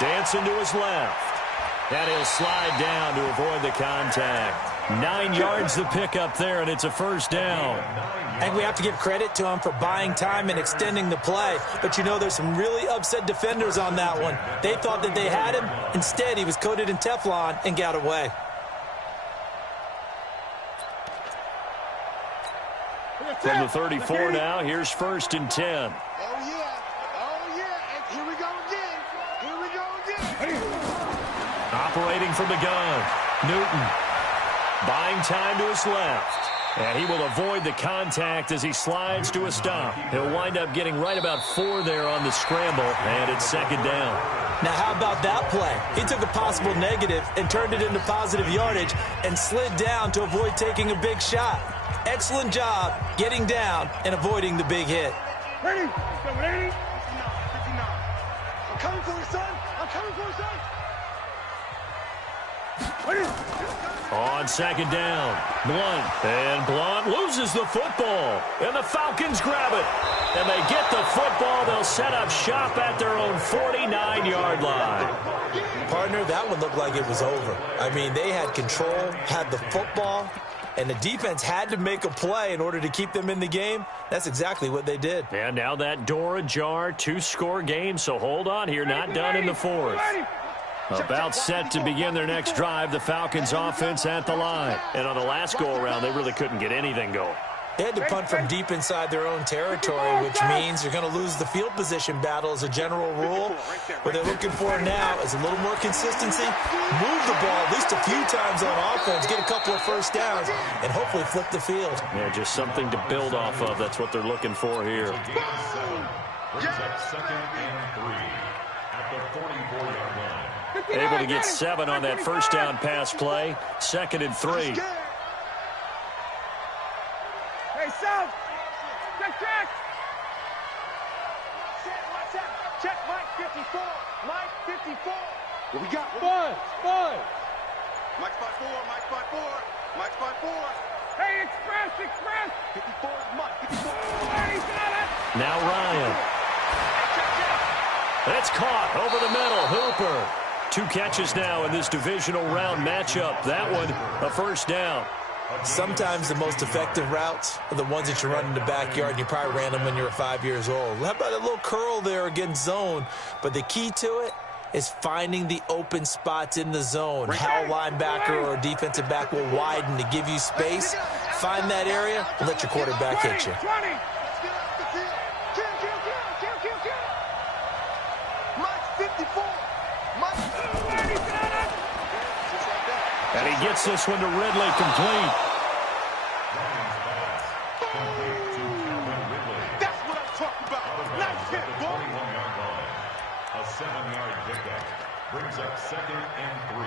Dancing to his left. And he'll slide down to avoid the contact. 9 yards the pickup there, and it's a first down. I think we have to give credit to him for buying time and extending the play. But, you know, there's some really upset defenders on that one. They thought that they had him. Instead, he was coated in Teflon and got away. From the 34 now, here's 1st and 10. Oh, yeah. Oh, yeah. And here we go again. Here we go again. Operating from the gun, Newton. Buying time to his left. And he will avoid the contact as he slides to a stop. He'll wind up getting right about 4 there on the scramble, and it's 2nd down. Now, how about that play? He took a possible negative and turned it into positive yardage and slid down to avoid taking a big shot. Excellent job getting down and avoiding the big hit. Ready? Ready? 59. I'm coming for you, son. I'm coming for you, son. On 2nd down, Blunt. And Blunt loses the football. And the Falcons grab it. And they get the football. They'll set up shop at their own 49-yard line. Partner, that one looked like it was over. I mean, they had control, had the football, and the defense had to make a play in order to keep them in the game. That's exactly what they did. And now that door ajar, 2-score game, so hold on here, not done in the 4th. About set to begin their next drive, the Falcons offense at the line. And on the last go-around, they really couldn't get anything going. They had to punt from deep inside their own territory, which means you're going to lose the field position battle as a general rule. What they're looking for now is a little more consistency, move the ball at least a few times on offense, get a couple of first downs, and hopefully flip the field. Yeah, just something to build off of. That's what they're looking for here. Brings up 2nd and 3 at the 44-yard line. Able to get 7 on that first down pass play. 2nd and 3. Hey, South. Check. Check, Mike 54. Mike 54. What we got? Five. Mike 54. Mike 54. Mike 54. Hey, express. 54 is Mike. 54. Hey, got it. Now Ryan. It's caught over the middle. Hooper. 2 catches now in this divisional round matchup. That one, a first down. Sometimes the most effective routes are the ones that you run in the backyard, and you probably ran them when you were 5 years old. How about a little curl there against zone? But the key to it is finding the open spots in the zone. How a linebacker or a defensive back will widen to give you space. Find that area and let your quarterback hit you. 20. Kill. Mike 54. And he gets this one to Ridley, complete. That's what I'm talking about. Nice hit, boy. 21-yard line. A 7-yard pickup brings up 2nd and 3.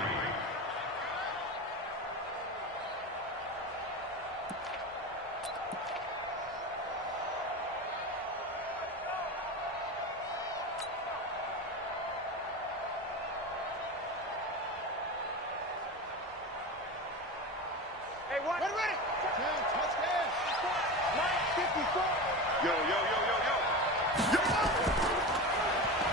Ready. Mike 54. Yo.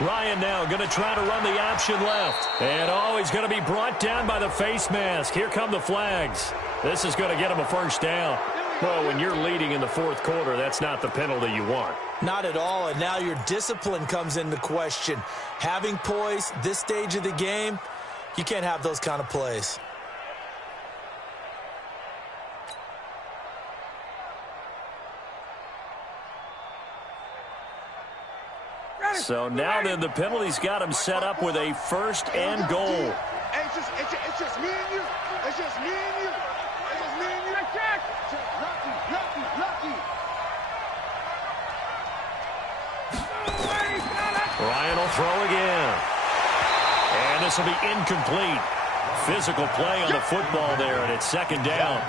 Ryan now going to try to run the option left. And he's going to be brought down by the face mask. Here come the flags. This is going to get him a first down. Well, when you're leading in the 4th quarter, that's not the penalty you want. Not at all, and now your discipline comes into question. Having poise this stage of the game, you can't have those kind of plays. So now then the penalty's got him set up with a 1st and goal. It's just me and you. It's just me and you. Check. Lucky. Ryan will throw again. And this will be incomplete. Physical play on the football there, and it's 2nd down.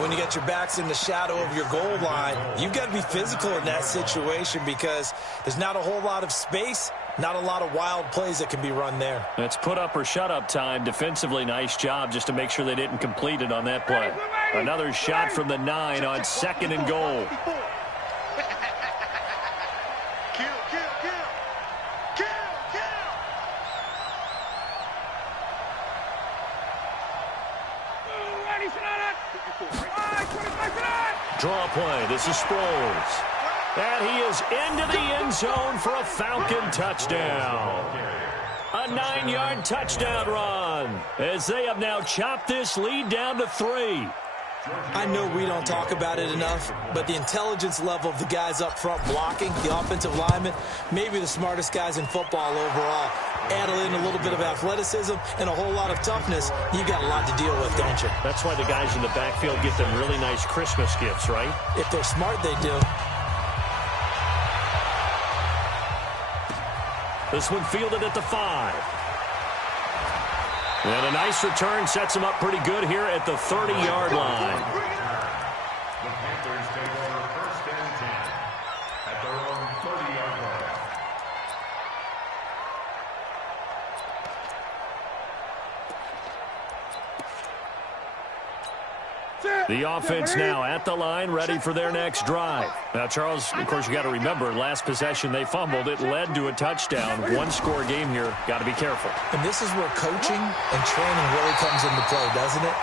When you get your backs in the shadow of your goal line, you've got to be physical in that situation because there's not a whole lot of space, not a lot of wild plays that can be run there. It's put up or shut up time. Defensively, nice job just to make sure they didn't complete it on that play. Another shot from the 9 on 2nd and goal. Kill. Draw play. This is Sproles. And he is into the end zone for a Falcon touchdown. A 9-yard touchdown run as they have now chopped this lead down to 3. I know we don't talk about it enough, but the intelligence level of the guys up front blocking, the offensive linemen, maybe the smartest guys in football overall. Add in a little bit of athleticism and a whole lot of toughness, you got a lot to deal with, don't you? That's why the guys in the backfield get them really nice Christmas gifts, right? If they're smart, they do. This one fielded at the 5. And a nice return sets him up pretty good here at the 30-yard line. The Panthers take over 1st and 10 at their own 30-yard line. The offense now at the line, ready for their next drive. Now, Charles, of course, you got to remember, last possession they fumbled. It led to a touchdown. One-score game here. Got to be careful. And this is where coaching and training really comes into play, doesn't it?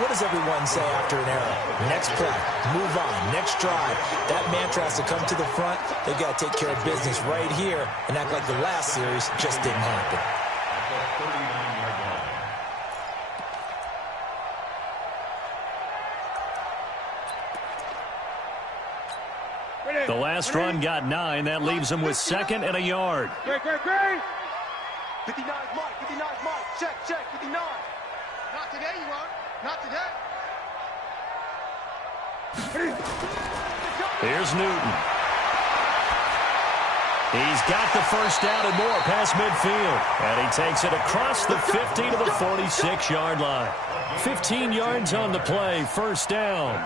What does everyone say after an error? Next play, move on, next drive. That mantra has to come to the front. They've got to take care of business right here and act like the last series just didn't happen. At the 39-yard line. The last run got 9. That leaves him with 2nd and a yard. Great. 59 Mike. 59 Mike. Check. 59. Not today, you won't. Not today. Here's Newton. He's got the first down and more past midfield. And he takes it across the 50 to the 46-yard line. 15 yards on the play, first down.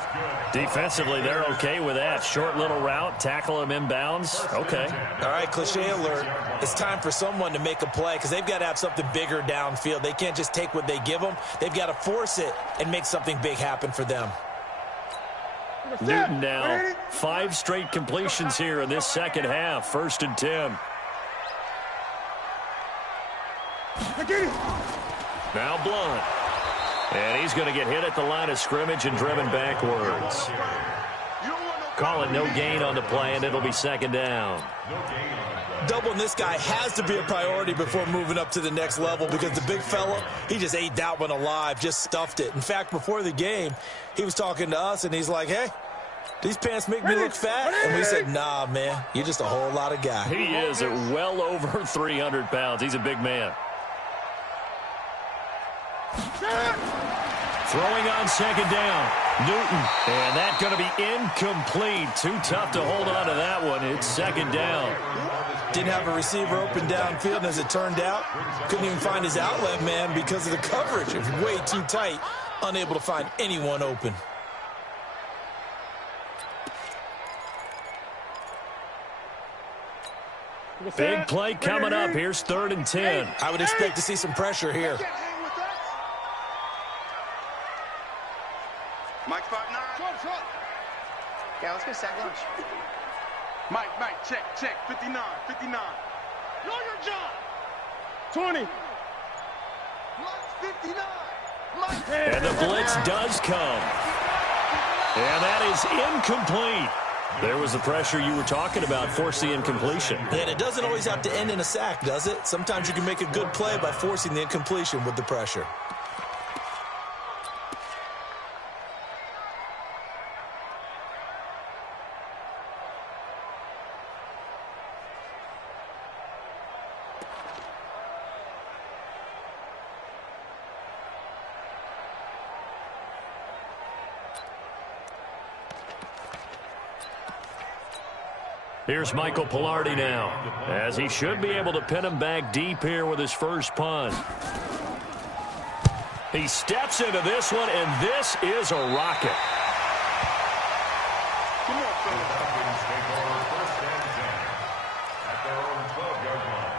Defensively, they're okay with that. Short little route, tackle him inbounds. Okay. All right, cliche alert. It's time for someone to make a play because they've got to have something bigger downfield. They can't just take what they give them. They've got to force it and make something big happen for them. Newton now, 5 straight completions here in this second half. 1st and 10. Now Blunt. And he's going to get hit at the line of scrimmage and driven backwards. Call it no gain on the play, and it'll be 2nd down. Doubling this guy has to be a priority before moving up to the next level because the big fella, he just ate that one alive, just stuffed it. In fact, before the game, he was talking to us, and he's like, hey, these pants make me look fat? And we said, nah, man, you're just a whole lot of guy. He is at well over 300 pounds. He's a big man. Throwing on 2nd down. Newton. And that's going to be incomplete. Too tough to hold on to that one. It's 2nd down. Didn't have a receiver open downfield, and as it turned out, couldn't even find his outlet man because of the coverage. It was way too tight, unable to find anyone open. Big play coming up. Here's 3rd and 10. I would expect to see some pressure here. Mike 5'9". Yeah, let's go sack lunch. Mike, check. 59. Know your job. 20. 59. Mike. And the blitz does come. And that is incomplete. There was the pressure you were talking about, force the incompletion. And it doesn't always have to end in a sack, does it? Sometimes you can make a good play by forcing the incompletion with the pressure. Here's Michael Pilardi now, as he should be able to pin him back deep here with his first punt. He steps into this one, and this is a rocket. Come on, fellas. Falcons take over 1st and 10 at their own 12-yard line.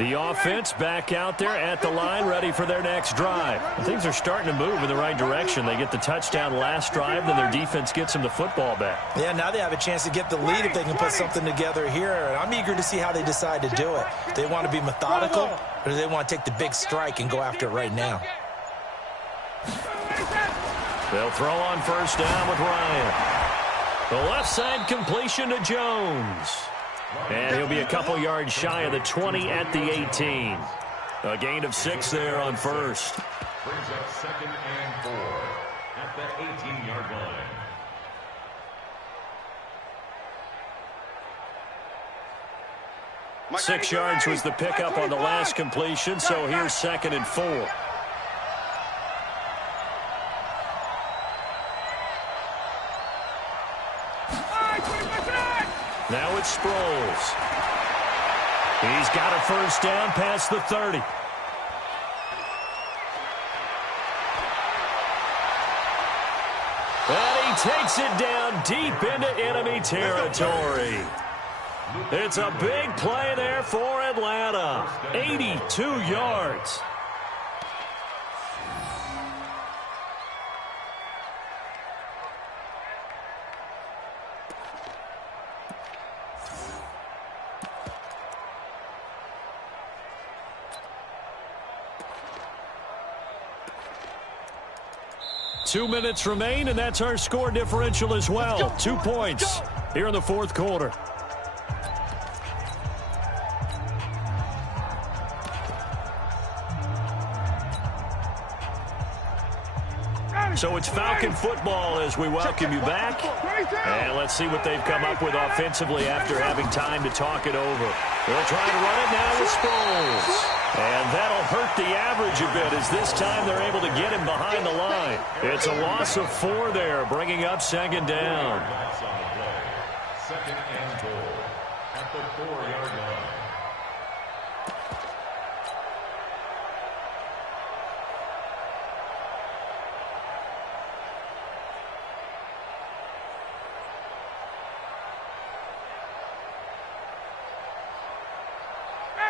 The offense back out there at the line, ready for their next drive. Things are starting to move in the right direction. They get the touchdown last drive, then their defense gets them the football back. Yeah, now they have a chance to get the lead if they can put something together here. And I'm eager to see how they decide to do it. They want to be methodical, or do they want to take the big strike and go after it right now? They'll throw on first down with Ryan. The left side completion to Jones. And he'll be a couple yards shy of the 20 at the 18. A gain of 6 there on first. Brings up 2nd and 4 at the 18-yard line. Mike, 6 yards was the pickup on the last completion, so here's 2nd and 4. Now it's Sproles. He's got a first down past the 30. And he takes it down deep into enemy territory. It's a big play there for Atlanta. 82 yards. Two minutes remain, and that's our score differential as well. 2 points here in the fourth quarter. So it's Falcon football as we welcome you back. And let's see what they've come up with offensively after having time to talk it over. They'll try to run it now with Sproles. And that'll hurt the average a bit as this time they're able to get him behind the line. It's a loss of 4 there, bringing up 2nd down. 2nd and goal at the 4-yard line.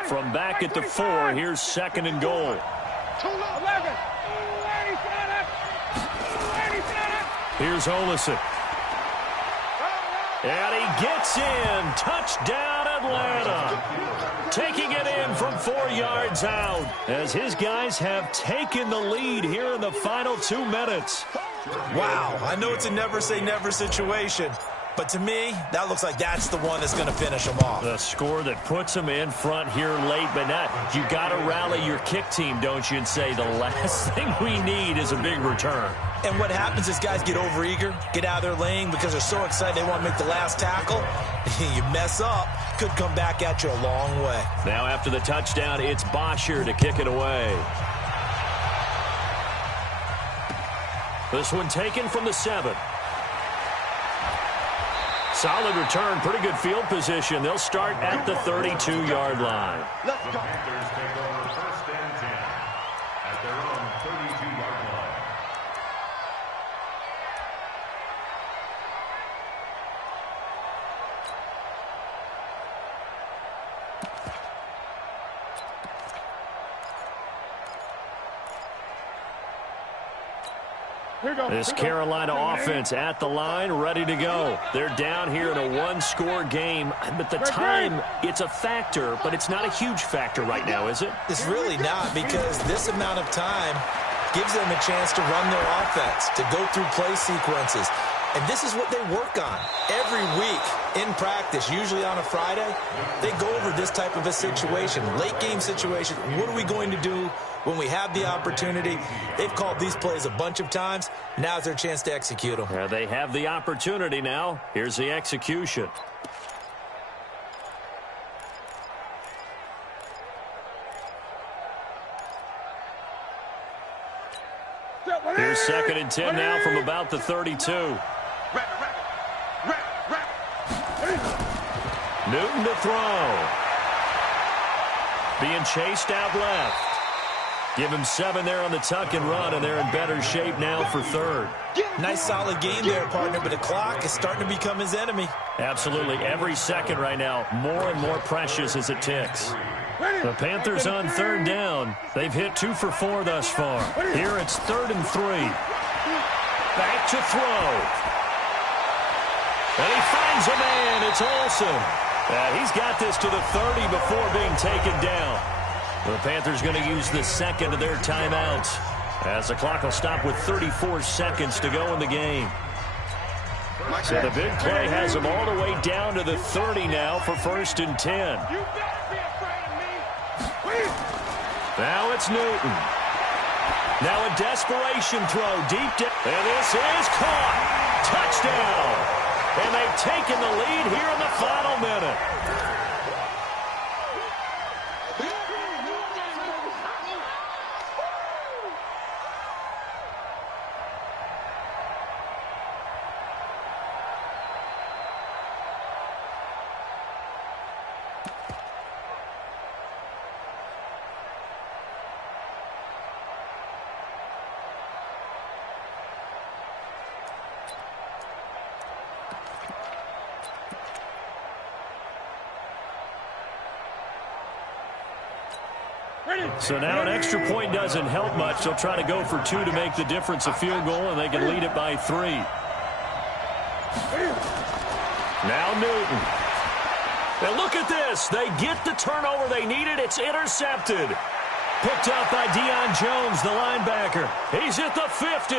From back at the 4, here's 2nd and goal. Here's Olsen. And he gets in. Touchdown, Atlanta. Taking it in from 4 yards out as his guys have taken the lead here in the final 2 minutes. Wow, I know it's a never-say-never situation, but to me, that looks like that's the one that's going to finish them off. The score that puts them in front here late, but not. You got to rally your kick team, don't you, and say the last thing we need is a big return. And what happens is guys get overeager, get out of their lane because they're so excited they want to make the last tackle. You mess up, could come back at you a long way. Now after the touchdown, it's Bosher to kick it away. This one taken from the 7. Solid return, pretty good field position. They'll start at the 32-yard line. The Panthers take over 1st and 10 at their own 32-yard line. This Carolina offense at the line, ready to go. They're down here in a 1-score game, but the time, it's a factor, but it's not a huge factor right now, is it? It's really not, because this amount of time gives them a chance to run their offense, to go through play sequences. And this is what they work on every week in practice, usually on a Friday. They go over this type of a situation, late game situation. What are we going to do when we have the opportunity? They've called these plays a bunch of times. Now's their chance to execute them. Yeah, they have the opportunity now. Here's the execution. Here's 2nd and 10 now from about the 32. Newton to throw. Being chased out left. Give him 7 there on the tuck and run, and they're in better shape now for 3rd. Nice solid game there, partner, but the clock is starting to become his enemy. Absolutely. Every second right now, more and more precious as it ticks. The Panthers on third down. They've hit 2 for 4 thus far. Here it's 3rd and 3. Back to throw. And he finds a man. It's Olsen. He's got this to the 30 before being taken down. The Panthers going to use the second of their timeouts, as the clock will stop with 34 seconds to go in the game. So the big play has them all the way down to the 30 now for 1st and 10. Now it's Newton. Now a desperation throw deep down. And this is caught. Touchdown. And they've taken the lead here in the final minute. So now an extra point doesn't help much. They'll try to go for 2 to make the difference a field goal, and they can lead it by 3. Now Newton. And look at this. They get the turnover they needed. It's intercepted. Picked up by Deion Jones, the linebacker. He's at the 50,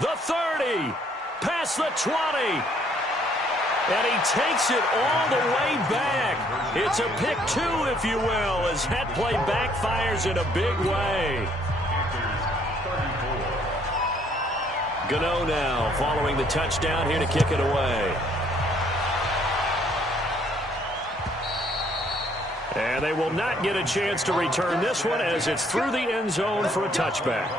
the 30, past the 20. And he takes it all the way back. It's a pick 2, if you will, as that play backfires in a big way. Gano now following the touchdown here to kick it away. And they will not get a chance to return this one as it's through the end zone for a touchback.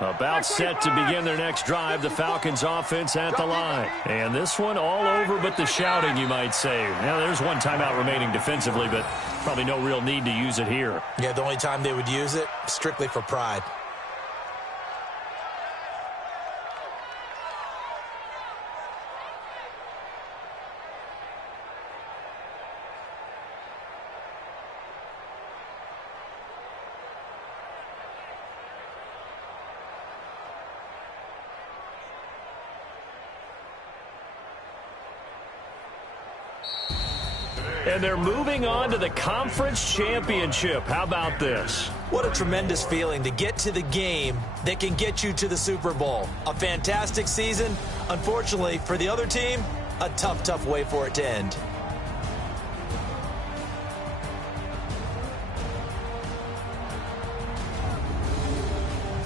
About set to begin their next drive, the Falcons offense at the line. And this one all over but the shouting, you might say. Now, there's one timeout remaining defensively, but probably no real need to use it here. Yeah, the only time they would use it, strictly for pride. And they're moving on to the conference championship. How about this? What a tremendous feeling to get to the game that can get you to the Super Bowl. A fantastic season. Unfortunately, for the other team, a tough, tough way for it to end.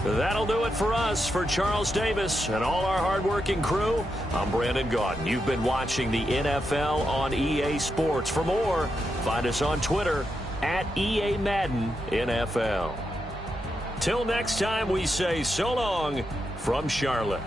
That'll do it for us. For Charles Davis and all our hardworking crew, I'm Brandon Gaudin. You've been watching the NFL on EA Sports. For more, find us on Twitter at EA Madden NFL. Till next time, we say so long from Charlotte.